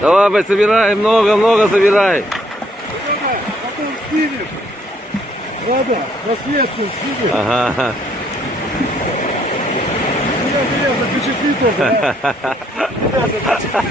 Давай, собирай, много собирай. Потом скинешь. Надо, на светку скинешь. Ага. Меня запечатли тоже, да? Меня запечатли.